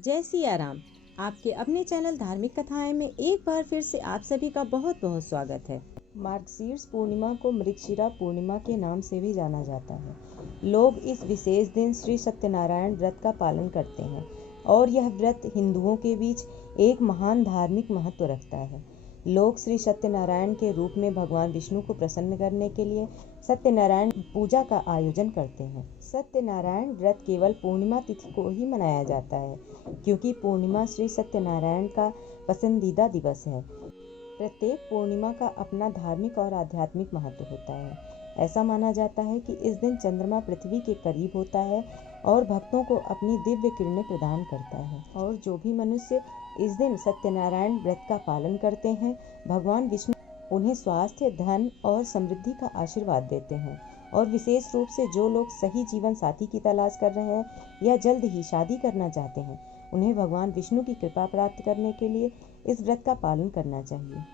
जय सिया राम। आपके अपने चैनल धार्मिक कथाएं में एक बार फिर से आप सभी का बहुत बहुत स्वागत है। मार्गशीर्ष पूर्णिमा को मृगशिरा पूर्णिमा के नाम से भी जाना जाता है। लोग इस विशेष दिन श्री सत्यनारायण व्रत का पालन करते हैं और यह व्रत हिंदुओं के बीच एक महान धार्मिक महत्व रखता है। लोग श्री सत्यनारायण के रूप में भगवान विष्णु को प्रसन्न करने के लिए सत्यनारायण पूजा का आयोजन करते हैं। सत्यनारायण व्रत केवल पूर्णिमा तिथि को ही मनाया जाता है, क्योंकि पूर्णिमा श्री सत्यनारायण का पसंदीदा दिवस है। प्रत्येक पूर्णिमा का अपना धार्मिक और आध्यात्मिक महत्व होता है। ऐसा माना जाता है कि इस दिन चंद्रमा पृथ्वी के करीब होता है और भक्तों को अपनी दिव्य किरणें प्रदान करता है। और जो भी मनुष्य इस दिन सत्यनारायण व्रत का पालन करते हैं, भगवान विष्णु उन्हें स्वास्थ्य, धन और समृद्धि का आशीर्वाद देते हैं। और विशेष रूप से जो लोग सही जीवन साथी की तलाश कर रहे हैं या जल्द ही शादी करना चाहते हैं, उन्हें भगवान विष्णु की कृपा प्राप्त करने के लिए इस व्रत का पालन करना चाहिए।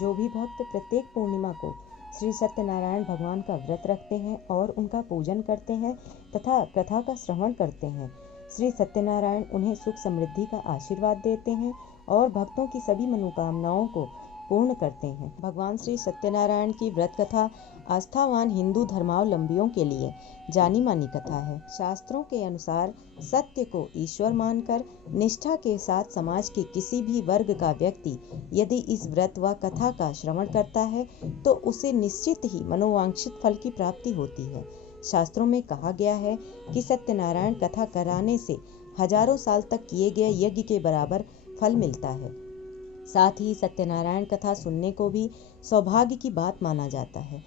जो भी भक्त प्रत्येक पूर्णिमा को श्री सत्यनारायण भगवान का व्रत रखते हैं और उनका पूजन करते हैं तथा कथा का श्रवण करते हैं, श्री सत्यनारायण उन्हें सुख समृद्धि का आशीर्वाद देते हैं और भक्तों की सभी मनोकामनाओं को पूर्ण करते हैं। भगवान श्री सत्यनारायण की व्रत कथा आस्थावान हिंदू धर्मावलंबियों के लिए जानी मानी कथा है। शास्त्रों के अनुसार सत्य को ईश्वर मानकर निष्ठा के साथ समाज के किसी भी वर्ग का व्यक्ति यदि इस व्रत व कथा का श्रवण करता है तो उसे निश्चित ही मनोवांछित फल की प्राप्ति होती है। शास्त्रों में कहा गया है कि सत्यनारायण कथा कराने से हजारों साल तक किए गए यज्ञ के बराबर फल मिलता है। साथ ही सत्यनारायण कथा सुनने को भी सौभाग्य की बात माना जाता है।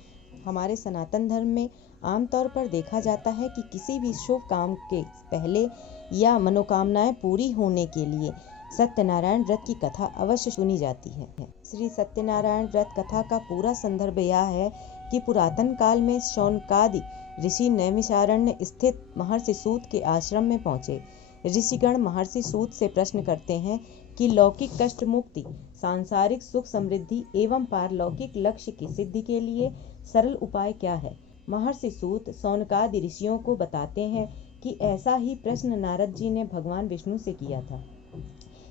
हमारे सनातन धर्म में आमतौर पर देखा जाता है कि किसी भी शुभ काम के पहले या मनोकामनाएं पूरी होने के लिए सत्यनारायण व्रत की कथा अवश्य सुनी जाती है। श्री सत्यनारायण व्रत कथा का पूरा संदर्भ यह है कि पुरातन काल में शौनकादि ऋषि नैमिषारण्य स्थित महर्षि सूत के आश्रम में पहुंचे। ऋषिगण महर्षि सूत से प्रश्न करते हैं कि लौकिक कष्ट मुक्ति, सांसारिक सुख समृद्धि एवं पारलौकिक लक्ष्य की सिद्धि के लिए सरल उपाय क्या है। महर्षि सूत शौनकादि ऋषियों को बताते हैं कि ऐसा ही प्रश्न नारद जी ने भगवान विष्णु से किया था।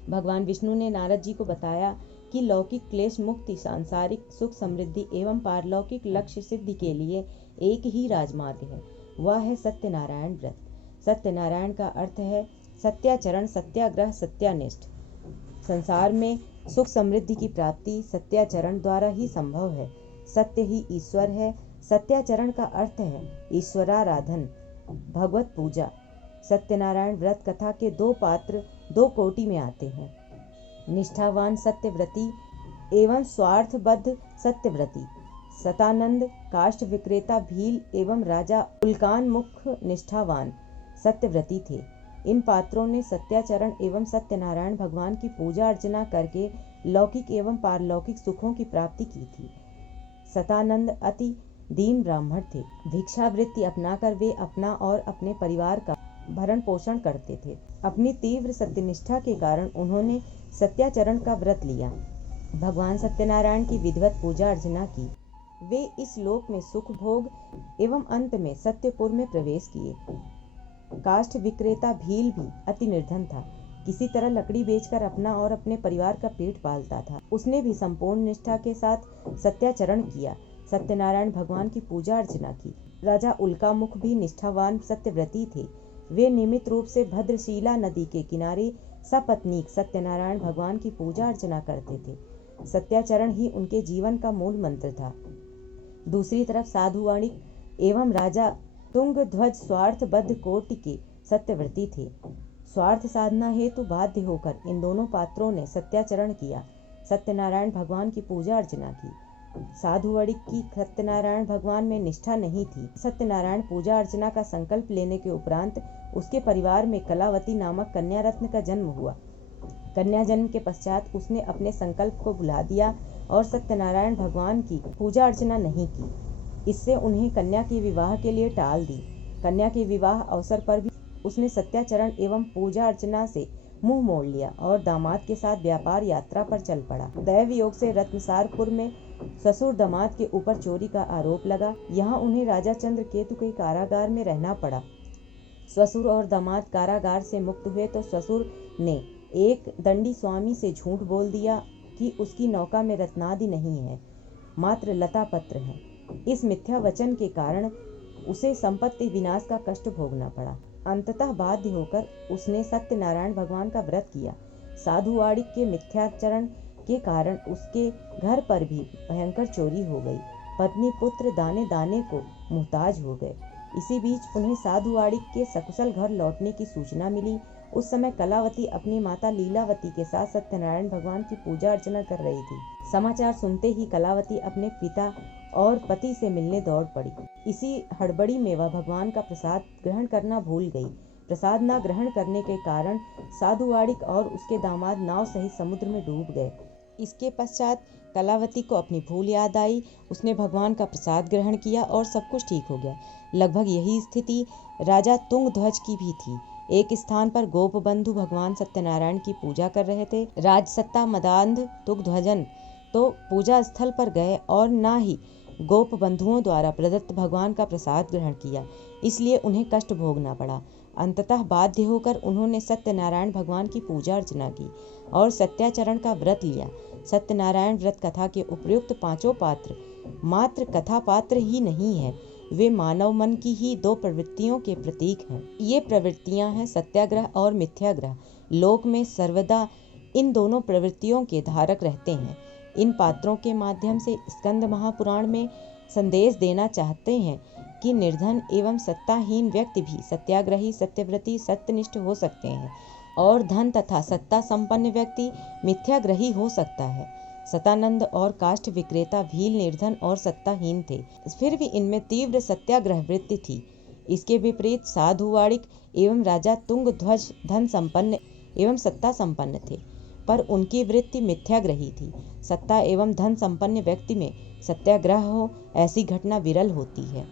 भगवान विष्णु ने नारद जी को बताया कि लौकिक क्लेश मुक्ति, सांसारिक सुख समृद्धि एवं पारलौकिक लक्ष्य सिद्धि के लिए एक ही राजमार्ग है, वह है सत्यनारायण व्रत। सत्यनारायण का अर्थ है सत्याचरण, सत्याग्रह, सत्यानिष्ठ। संसार में सुख समृद्धि की प्राप्ति सत्याचरण द्वारा ही संभव है। सत्य ही ईश्वर है। सत्याचरण का अर्थ है ईश्वराराधन, भगवत पूजा। सत्यनारायण व्रत कथा के दो पात्र दो कोटि में आते हैं, निष्ठावान सत्यव्रती एवं स्वार्थबद्ध सत्यव्रती। सतानंद काष्ठ विक्रेता भील एवं राजा उल्कानमुख निष्ठावान सत्यव्रती थे। इन पात्रों ने सत्याचरण एवं सत्यनारायण भगवान की पूजा अर्चना करके लौकिक एवं पारलौकिक सुखों की प्राप्ति की थी। सतानंद अति दीन ब्राह्मण थे। भिक्षावृत्ति अपनाकर वे अपना और अपने परिवार का भरण पोषण करते थे। अपनी तीव्र सत्यनिष्ठा के कारण उन्होंने सत्याचरण का व्रत लिया, भगवान सत्यनारायण की विधिवत पूजा अर्चना की। वे इस लोक में सुख भोग एवं अंत में सत्यपुर में प्रवेश किए। काष्ठ विक्रेता भील भी अति निर्धन था, किसी तरह लकड़ी बेचकर अपना और अपने परिवार का पेट पालता था। उसने भी संपूर्ण निष्ठा के साथ सत्याचरण किया, सत्यनारायण भगवान की पूजा अर्चना की। राजा उल्कामुख भी निष्ठावान सत्यव्रती थे। वे नियमित रूप से भद्रशिला नदी के किनारे सपत्नीक सत्यनारायण भगवान की पूजा अर्चना करते थे। सत्याचरण ही उनके जीवन का मूल मंत्र था। दूसरी तरफ साधु वाणिक एवं राजा तुंगध्वज स्वार्थबद्ध कोटि के सत्यव्रती थे। स्वार्थ साधना हेतु बाध्य होकर इन दोनों पात्रों ने सत्याचरण किया, सत्यनारायण भगवान की पूजा अर्चना की। साधु वणिक की सत्यनारायण भगवान में निष्ठा नहीं थी। सत्यनारायण पूजा अर्चना का संकल्प लेने के उपरांत उसके परिवार में कलावती नामक कन्या रत्न का जन्म हुआ। कन्या जन्म के पश्चात उसने अपने संकल्प को भुला दिया और सत्यनारायण भगवान की पूजा अर्चना नहीं की। इससे उन्हें कन्या के विवाह के लिए टाल दी। कन्या के विवाह अवसर पर भी उसने सत्याचरण एवं पूजा अर्चना से मुंह मोड़ लिया और दामाद के साथ व्यापार यात्रा पर चल पड़ा। दैव योग से रत्नसारपुर में ससुर दामाद के ऊपर चोरी का आरोप लगा। यहाँ उन्हें राजा चंद्रकेतु के कारागार में रहना पड़ा। ससुर और दामाद कारागार से मुक्त हुए तो ससुर ने एक दंडी स्वामी से झूठ बोल दिया कि उसकी नौका में रत्नादि नहीं है, मात्र लता पत्र है। इस मिथ्या वचन के कारण उसे संपत्ति विनाश का कष्ट भोगना पड़ा। अंततः बाध्य होकर उसने सत्यनारायण भगवान का व्रत किया। साधु वाड़िक के मिथ्याचरण के कारण उसके घर पर भी भयंकर चोरी हो गई। पत्नी पुत्र दाने दाने को मुहताज हो गए। इसी बीच उन्हें साधु वाड़िक के सकुशल घर लौटने की सूचना मिली। उस समय कलावती अपनी माता लीलावती के साथ सत्यनारायण भगवान की पूजा अर्चना कर रही थी। समाचार सुनते ही कलावती अपने पिता और पति से मिलने दौड़ पड़ी। इसी हड़बड़ी में वह भगवान का प्रसाद ग्रहण करना भूल गई। प्रसाद न ग्रहण करने के कारण साधु वाड़िक और उसके दामाद नाव सहित समुद्र में डूब गए। इसके पश्चात कलावती को अपनी भूल याद आई। उसने भगवान का प्रसाद ग्रहण किया और सब कुछ ठीक हो गया। लगभग यही स्थिति राजा तुंगध्वज की भी थी। एक स्थान पर गोप बंधु भगवान सत्यनारायण की पूजा कर रहे थे। राजसत्ता मदांध तुंगध्वजन तो पूजा स्थल पर गए और न ही गोप बंधुओं द्वारा प्रदत्त भगवान का प्रसाद ग्रहण किया, इसलिए उन्हें कष्ट भोगना पड़ा। अंततः बाध्य होकर उन्होंने सत्यनारायण भगवान की पूजा अर्चना की और सत्याचरण का व्रत लिया। सत्यनारायण व्रत कथा के उपयुक्त पांचों पात्र मात्र कथा पात्र ही नहीं है, वे मानव मन की ही दो प्रवृत्तियों के प्रतीक हैं। ये प्रवृत्तियां हैं सत्याग्रह और मिथ्याग्रह। लोक में सर्वदा इन दोनों प्रवृत्तियों के धारक रहते हैं। इन पात्रों के माध्यम से स्कंद महापुराण में संदेश देना चाहते हैं कि निर्धन एवं सत्ताहीन व्यक्ति भी सत्याग्रही, सत्यव्रती, सत्यनिष्ठ हो सकते हैं और धन तथा सत्ता संपन्न व्यक्ति मिथ्याग्रही हो सकता है। सतानंद और काष्ठ विक्रेता भील निर्धन और सत्ताहीन थे, फिर भी इनमें तीव्र सत्याग्रह वृत्ति थी। इसके विपरीत साधु वाड़िक एवं राजा तुंगध्वज धन संपन्न एवं सत्ता संपन्न थे, पर उनकी वृत्ति मिथ्याग्रही थी। सत्ता एवं धन संपन्न व्यक्ति में सत्याग्रह हो, ऐसी घटना विरल होती है।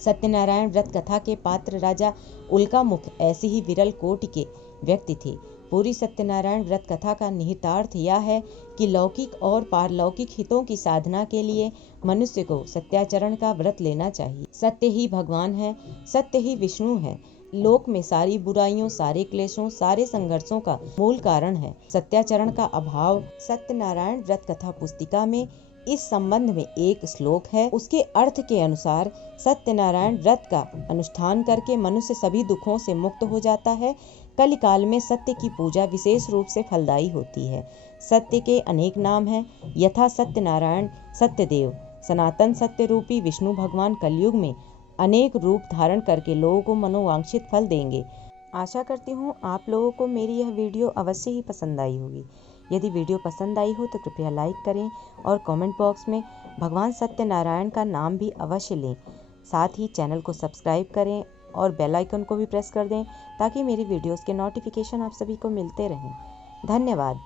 सत्यनारायण व्रत कथा के पात्र राजा उल्कामुख ऐसी ही विरल कोटि के व्यक्ति थे। पूरी सत्यनारायण व्रत कथा का निहितार्थ यह है कि लौकिक और पारलौकिक हितों की साधना के लिए मनुष्य को सत्याचरण का व्रत लेना चाहिए। सत्य ही भगवान है, सत्य ही विष्णु है। लोक में सारी बुराइयों, सारे क्लेशों, सारे संघर्षों का मूल कारण है सत्याचरण का अभाव। सत्यनारायण व्रत कथा पुस्तिका में इस संबंध में एक श्लोक है। उसके अर्थ के अनुसार सत्यनारायण व्रत का अनुष्ठान करके मनुष्य सभी दुखों से मुक्त हो जाता है। कलिकाल में सत्य की पूजा विशेष रूप से फलदायी होती है। सत्य के अनेक नाम हैं, यथा सत्यनारायण, सत्यदेव। सनातन सत्य रूपी विष्णु भगवान कलयुग में अनेक रूप धारण करके लोगों को मनोवांछित फल देंगे। आशा करती हूँ आप लोगों को मेरी यह वीडियो अवश्य ही पसंद आई होगी। यदि वीडियो पसंद आई हो तो कृपया लाइक करें और कमेंट बॉक्स में भगवान सत्यनारायण का नाम भी अवश्य लें। साथ ही चैनल को सब्सक्राइब करें और बेल आइकन को भी प्रेस कर दें ताकि मेरी वीडियोस के नोटिफिकेशन आप सभी को मिलते रहें। धन्यवाद।